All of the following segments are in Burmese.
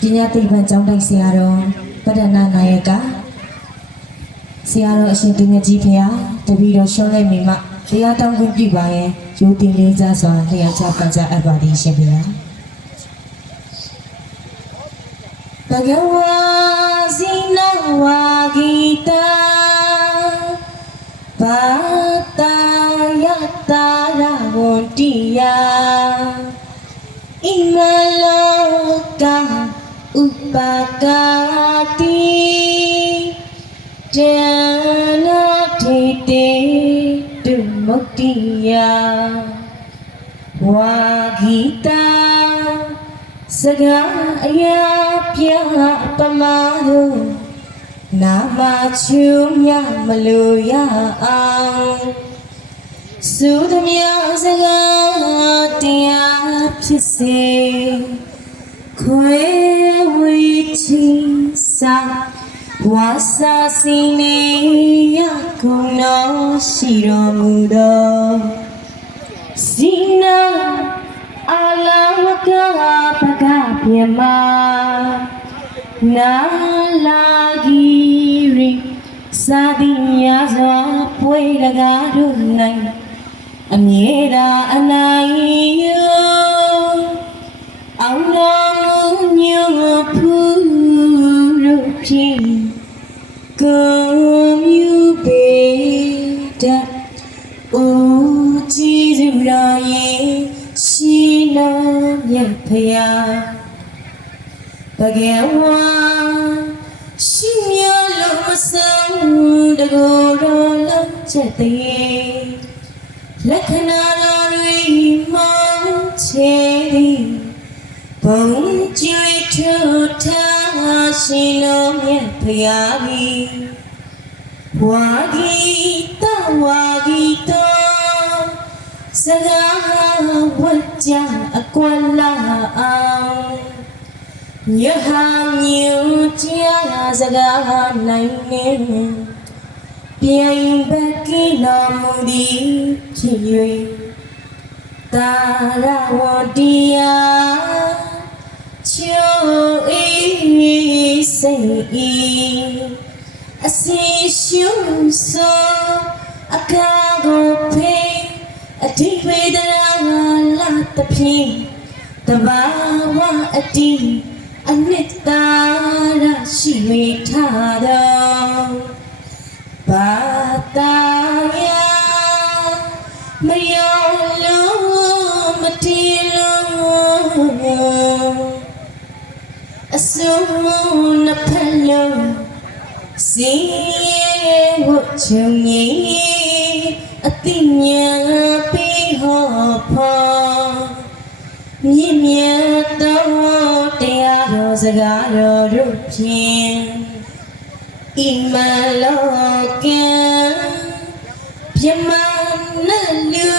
ပညာသိပ္ပံကျောင်းတိုက်ဆရာတော်ပဒနာနာယကဆရာတော်အရှင်သူငယ်ကြီးဖျားတပည့်တော်ရှောလိုက်မိမတရားတောင်းခွင့်ပြုပါရဲ့ရိုးတင်လေးစားစွာလျှောက်ချပန်ကြားအပ်ပါသည်ရှင်ဗျာဘဂဝါဇိနဝါဂီတာဘာတာယတာရဝန္တိယဣမလောကဥပကာတိတေနာထေတေတုမုတ်တိယဝါဂီတာစကားအရာပြပမာတို့နာမချူမြမလို့ရအောင်သုသမြစကားတရားဖြစ်စေခွေဝီချီစာဝါစာစီနေရကုံတော်ရှိတော်မူသောစီနာအလာဝကပကပြမနာလာဂီရီစာတိညာစွာပွေလကားတို့၌အမြဲတမ်းအနိုင်ယူအောင်တော်မူညွတ်ဖူးတို့ဖြင့်ကိုမြူပေတတ်အိုကြည်စုတော်ရဲ့ရှိတော်မြတ်ဖရာဘဂဝါရှိမြလို့မဆုံးတကိုယ်တော်လက်ချက်သေးလက္ခဏာတော်တွေမောင်းချေသည်ဘုံကျွေးထူထားရှင်တော်မြတ်ဖရာကြီးဝါဂီတဝါဂီတောစကားဝတ်ကြအကွာလာအောင်ယဟန်မြူကြားစကားနိုင်နေပြိုင်ဘက်ကီတော်မူသည်ဖြစ်၍တာရဝတိယချိုအေးစိတ်ဤအစီရှုဆိုအကာကိုဖေးအတိဝေဒနာလာတဖြင့်တဘာဝအတိအနှစ်သာရရှိဝေထားတော်ဘာသာယမယောလုံးမတီလုံးအစုံနှစ်ဖက်လုံးစီဝတ်ချုံကြီးအတိညာပေးဟောဖို့မြင့်မြတ်သောတရားတော်စကားတော်တို့ဖြင့်ဣမလောကံပြမနလူ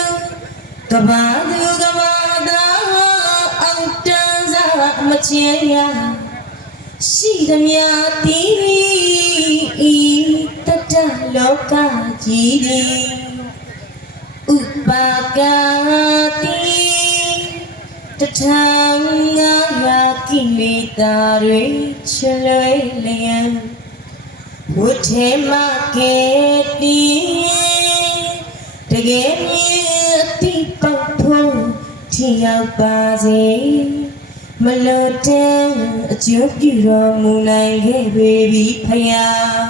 ကဘာသူကဘာသာအောင်တန်းစားမချေရရှိသည်များတီဤတတလောကကြီးသည်ဥပကာတိတထံငါရာကိလေသာတွေချလွေလျံဝုထေမကေတိတကယ်မြတ်တိပောက်ဖို့ထီရောက်ပါစေမလို့တဲ့အကျိုးပြုတော်မူနိုင်ခဲ့ပေပြီဖယား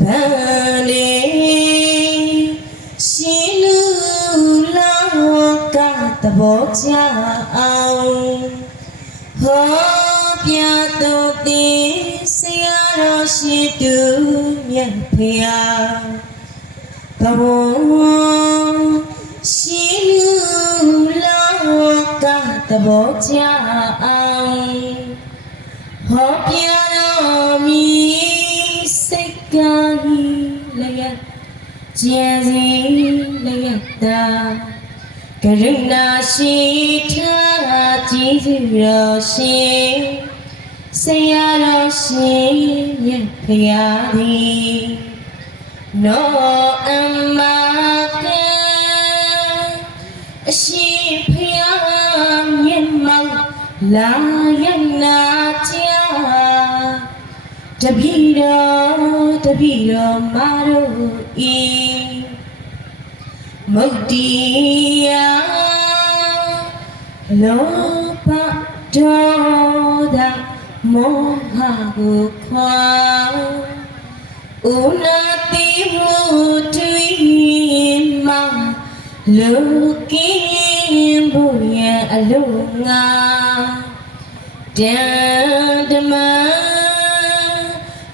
ဗန္ဒီရှင်လူလောကသဘောချအောင်ဟောပြတော်သည်ဆရာတော်ရှိသူမြတ်ဖယားဘဝရှင်လူလောကသဘောချအောင်ဟောပြတော်မူစိတ်ကားလျက်ကျန်စီလျက်တာကရုဏာရှိထားကြည်စုတော်ရှင်ဆရာတော်ရှင်မြတ်ဖရာသည်နောအမကအရှိဖရာမြတ်မောင် လာရနာချာတပည့်တော်မာတို့ဤမုတ်တီယာလောဘဒေါသမောဟကိုခွာဥနာတိမှုတွေ့မှာလူကင်းဖို့ရအလုံးငါတန်တမ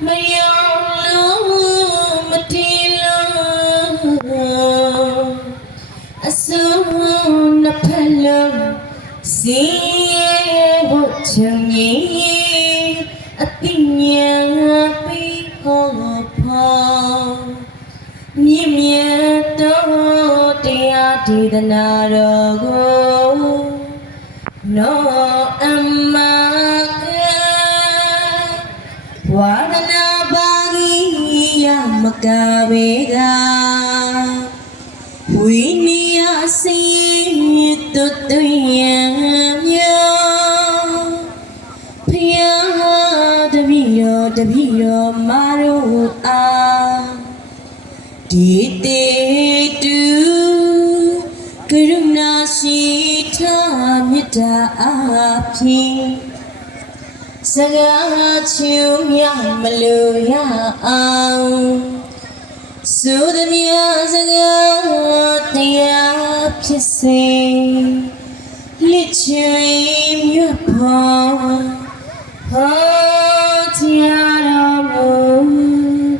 မယောလို့မတီလို့အစုံနှစ်ဖက်လုံးစီဖို့ချင်ရင်အတိညာပြီးဟောဖို့မြင့်မြတ်တော်တရားဒေသနာတော်ကိုနောအမကဝါဒနာပါကြီးရမကဘေကဝိနိယစီတုတ်တွင်မြောဖယားတပည့်တော်မာတို့အားဒီတေတူကရုဏာရှိထားမြတ်တာအဖြစ်စကားချူမြမလို့ရအောင်ဆိုသည်မြစကားတရားဖြစ်စေလက်ချွေမြတ်ဖို့ဟောတရားတော်မူ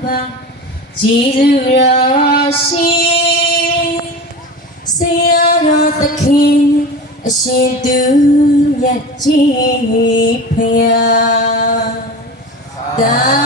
ပါကျေးဇူးတော်ရှင်ဆရာတော်သခင်အရှင်သူမြတ်ကြီးဖယား